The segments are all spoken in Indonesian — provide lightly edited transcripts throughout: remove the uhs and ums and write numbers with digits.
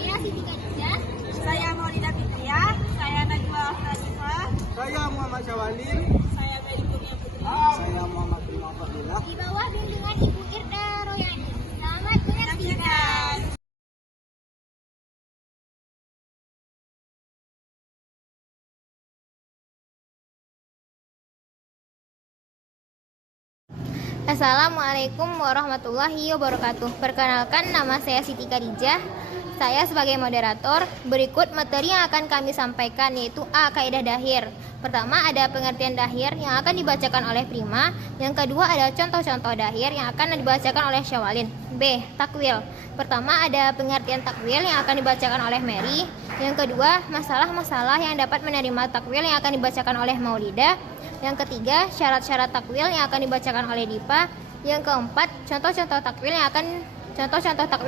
Saya Siti Khadijah. Saya Maulida Fitria. Saya Najwa Afrasifah. Saya Muhammad Syawalin. Saya Mary Kurnia Putri. Saya Muhammad Imam Fadilah. Di bawah bimbingan Ibu Irda Royani. Selamat menyaksikan. Assalamualaikum warahmatullahi wabarakatuh. Perkenalkan, nama saya Siti Khadijah. Saya sebagai moderator. Berikut materi yang akan kami sampaikan, yaitu A. Kaidah dahir. Pertama, ada pengertian dahir yang akan dibacakan oleh Prima. Yang kedua, ada contoh-contoh dahir yang akan dibacakan oleh Syawalin. B. Takwil. Pertama, ada pengertian takwil yang akan dibacakan oleh Mary. Yang kedua, masalah-masalah yang dapat menerima takwil yang akan dibacakan oleh Maulida. Yang ketiga, syarat-syarat takwil yang akan dibacakan oleh Dipa. Yang keempat, contoh-contoh takwil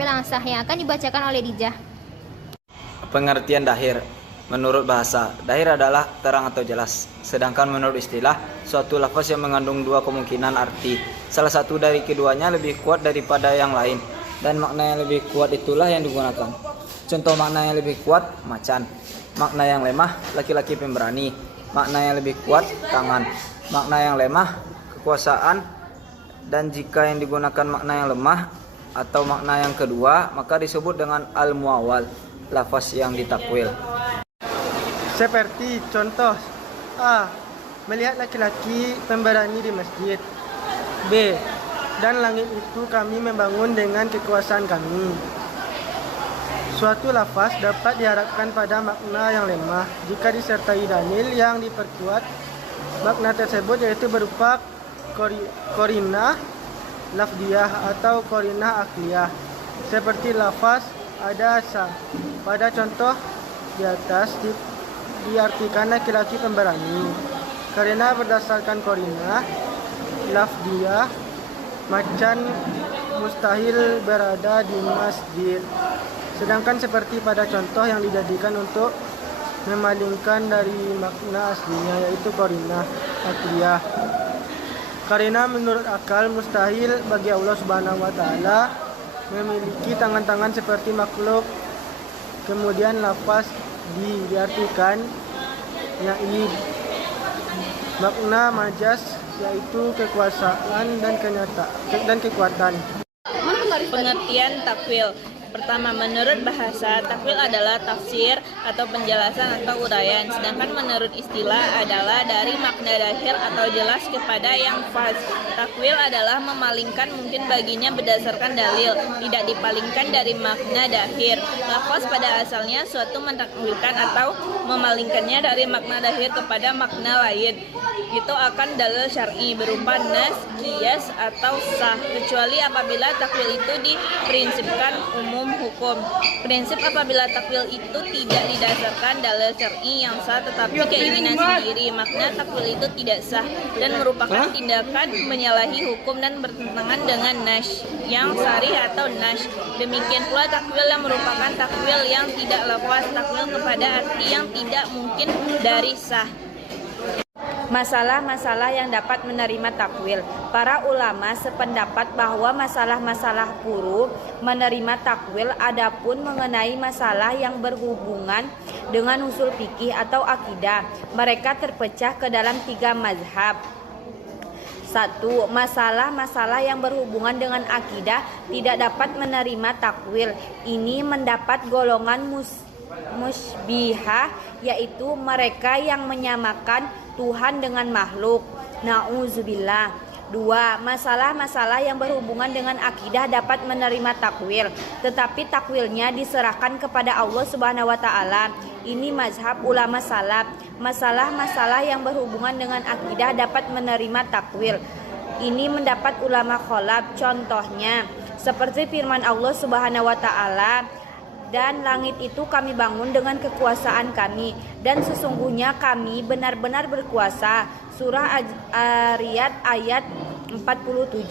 yang sah yang akan dibacakan oleh Dijah. Pengertian dahir. Menurut bahasa, dahir adalah terang atau jelas. Sedangkan menurut istilah, suatu lafaz yang mengandung dua kemungkinan arti. Salah satu dari keduanya lebih kuat daripada yang lain, dan makna yang lebih kuat itulah yang digunakan. Contoh makna yang lebih kuat, macan. Makna yang lemah, laki-laki pemberani. Makna yang lebih kuat, tangan. Makna yang lemah, kekuasaan. Dan jika yang digunakan makna yang lemah atau makna yang kedua, maka disebut dengan al-muawwal, lafaz yang ditakwil. Seperti contoh A. Melihat laki-laki pemberani di masjid. B. Dan langit itu kami membangun dengan kekuasaan kami. Suatu lafaz dapat diharapkan pada makna yang lemah jika disertai dalil yang diperkuat. Makna tersebut yaitu berupa korinah lafdiyah atau korinah akliyah. Seperti lafaz ada asa. Pada contoh di atas diartikan laki-laki pemberani. Karena berdasarkan korinah lafdiyah, macan mustahil berada di masjid. Sedangkan seperti pada contoh yang dijadikan untuk memalingkan dari makna aslinya, yaitu korinah akliyah. Karena menurut akal mustahil bagi Allah Subhanahu wa taala memiliki tangan-tangan seperti makhluk. Kemudian lafaz diartikan yakni makna majas, yaitu kekuasaan dan kekuatan. Pengertian takwil. Pertama, menurut bahasa, takwil adalah tafsir atau penjelasan atau uraian. Sedangkan menurut istilah adalah dari makna dahir atau jelas kepada yang faz. Takwil adalah memalingkan mungkin baginya berdasarkan dalil, tidak dipalingkan dari makna dahir. Lafaz pada asalnya suatu mentakwilkan atau memalingkannya dari makna dahir kepada makna lain. Itu akan dalil syar'i berupa nas, qiyas atau sah, kecuali apabila takwil itu diprinsipkan umum hukum. Prinsip apabila takwil itu tidak didasarkan dalil syar'i yang sah tetapi keinginan sendiri, makna takwil itu tidak sah dan merupakan tindakan menyalahi hukum dan bertentangan dengan nas yang sharih atau nas. Demikian pula takwil yang merupakan takwil yang tidak lafaz, takwil kepada arti yang tidak mungkin dari sah. Masalah-masalah yang dapat menerima takwil. Para ulama sependapat bahwa masalah-masalah puru menerima takwil. Adapun mengenai masalah yang berhubungan dengan usul fikih atau akidah, mereka terpecah ke dalam 3 mazhab. 1. Masalah-masalah yang berhubungan dengan akidah tidak dapat menerima takwil. Ini mendapat golongan musbihah, yaitu mereka yang menyamakan Tuhan dengan makhluk. Na'udzubillah. 2. Masalah-masalah yang berhubungan dengan akidah dapat menerima takwil, tetapi takwilnya diserahkan kepada Allah Subhanahu wa taala. Ini mazhab ulama salaf. Masalah-masalah yang berhubungan dengan akidah dapat menerima takwil. Ini mendapat ulama kholaf. Contohnya seperti firman Allah Subhanahu wa taala, dan langit itu kami bangun dengan kekuasaan kami, dan sesungguhnya kami benar-benar berkuasa. Surah Ar-Riyad ayat 47.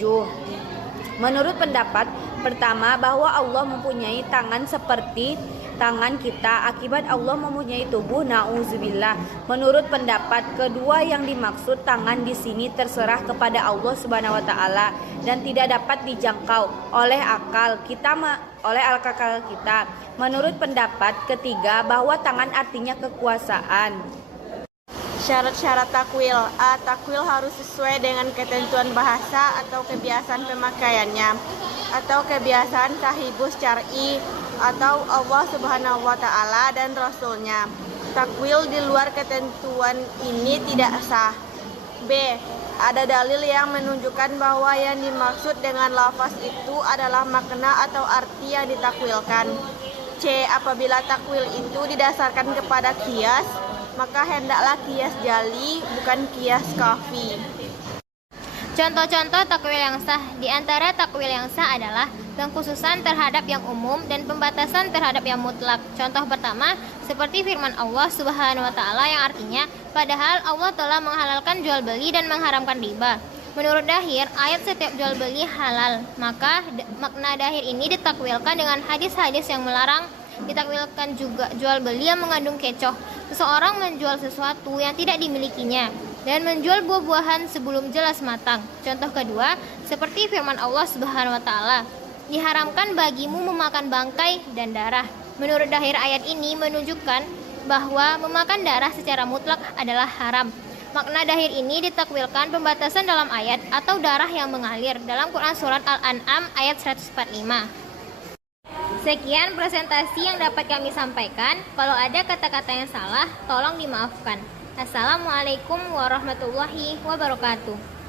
Menurut pendapat pertama bahwa Allah mempunyai tangan seperti tangan kita akibat Allah mempunyai tubuh, nauzubillah. Menurut pendapat kedua yang dimaksud tangan di sini terserah kepada Allah Subhanahu wa taala dan tidak dapat dijangkau oleh akal kita. Menurut pendapat ketiga bahwa tangan artinya kekuasaan. Syarat-syarat takwil. A. Takwil harus sesuai dengan ketentuan bahasa atau kebiasaan pemakaiannya, atau kebiasaan sahibus syar'i, atau Allah Subhanahu wa taala dan Rasulnya. Takwil di luar ketentuan ini tidak sah. B. Ada dalil yang menunjukkan bahwa yang dimaksud dengan lafaz itu adalah makna atau arti yang ditakwilkan. C. Apabila takwil itu didasarkan kepada qiyas, maka hendaklah qiyas jali, bukan qiyas kafi. Contoh-contoh takwil yang sah. Di antara takwil yang sah adalah pengkhususan terhadap yang umum dan pembatasan terhadap yang mutlak. Contoh pertama, seperti firman Allah Subhanahu wa taala yang artinya, padahal Allah telah menghalalkan jual beli dan mengharamkan riba. Menurut Dahir, ayat setiap jual beli halal. Maka makna Dahir ini ditakwilkan dengan hadis-hadis yang melarang. Ditakwilkan juga jual beli yang mengandung kecoh. Seseorang menjual sesuatu yang tidak dimilikinya dan menjual buah-buahan sebelum jelas matang. Contoh kedua, seperti firman Allah Subhanahu wa taala, diharamkan bagimu memakan bangkai dan darah. Menurut Dahir, ayat ini menunjukkan bahwa memakan darah secara mutlak adalah haram. Makna Dahir ini ditakwilkan pembatasan dalam ayat atau darah yang mengalir dalam Quran Surat Al-An'am ayat 145. Sekian presentasi yang dapat kami sampaikan. Kalau ada kata-kata yang salah, tolong dimaafkan. Assalamualaikum warahmatullahi wabarakatuh.